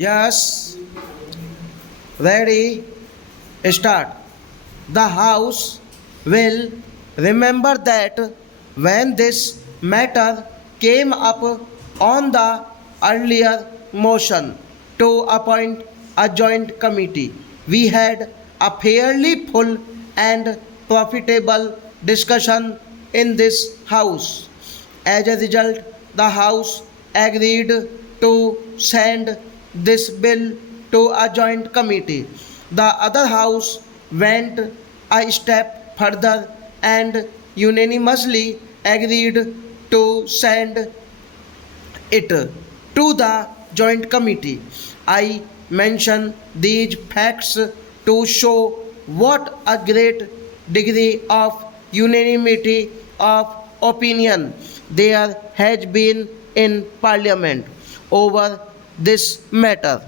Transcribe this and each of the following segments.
Yes, ready, start. The house will remember that when this matter came up on the earlier motion to appoint a joint committee, we had a fairly full and profitable discussion in this house. As a result, the House agreed to send this bill to a joint committee. The other House went a step further and unanimously agreed to send it to the joint committee. I mention these facts to show what a great degree of unanimity of opinion there has been in parliament over this matter.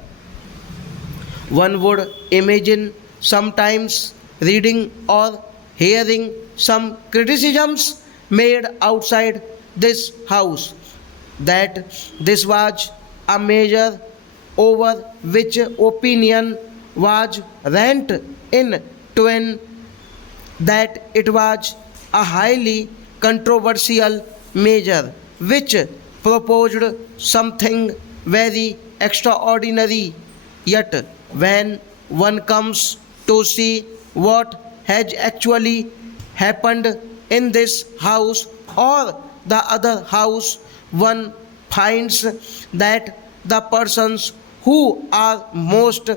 One would imagine sometimes reading or hearing some criticisms made outside this house that this was a measure over which opinion was rent in twain, that it was a highly controversial measure which proposed something very extraordinary. Yet, when one comes to see what has actually happened in this house or the other house, one finds that the persons who are most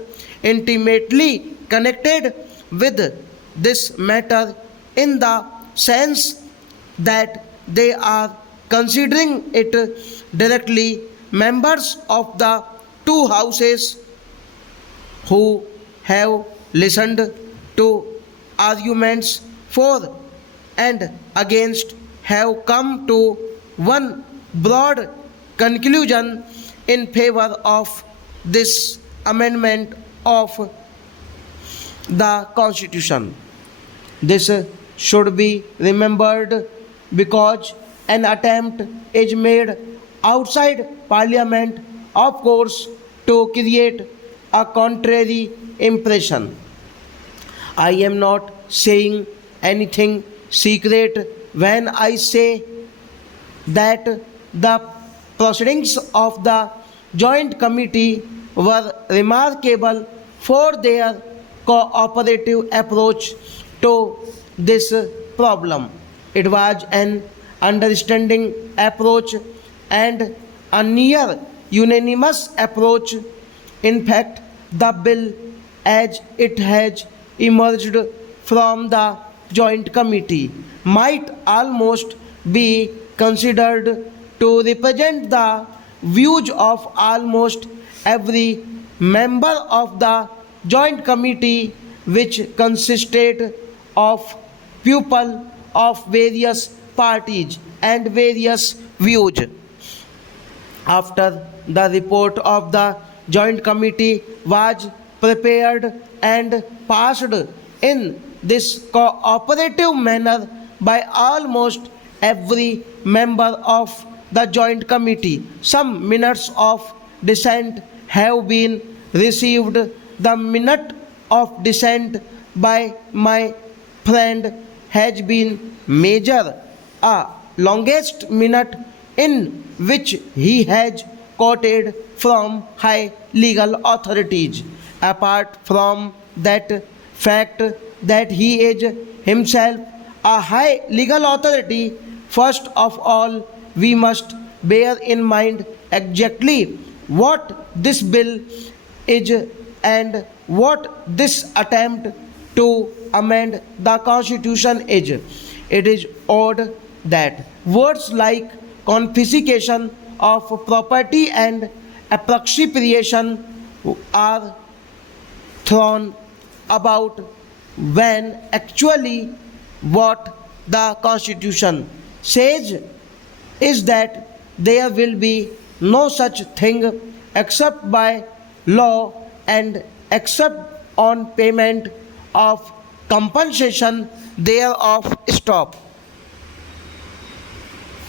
intimately connected with this matter, in the sense that they are considering it directly, members of the two houses who have listened to arguments for and against, have come to one broad conclusion in favor of this amendment of the Constitution. This should be remembered because an attempt is made outside Parliament, of course, to create a contrary impression. I am not saying anything secret when I say that the proceedings of the joint committee were remarkable for their cooperative approach to this problem. It was an understanding approach and a near unanimous approach. In fact, the bill as it has emerged from the joint committee might almost be considered to represent the views of almost every member of the joint committee, which consisted of people of various parties and various views. After the report of the joint committee was prepared and passed in this cooperative manner by almost every member of the joint committee, some minutes of dissent have been received. The minute of dissent by my friend has been measured, a longest minute in which he has quoted from high legal authorities. Apart from that fact that he is himself a high legal authority, first of all, we must bear in mind exactly what this bill is and what this attempt to amend the Constitution is. It is odd that words like confiscation of property and appropriation are thrown about when actually what the Constitution says is that there will be no such thing except by law and except on payment of compensation thereof. Stop.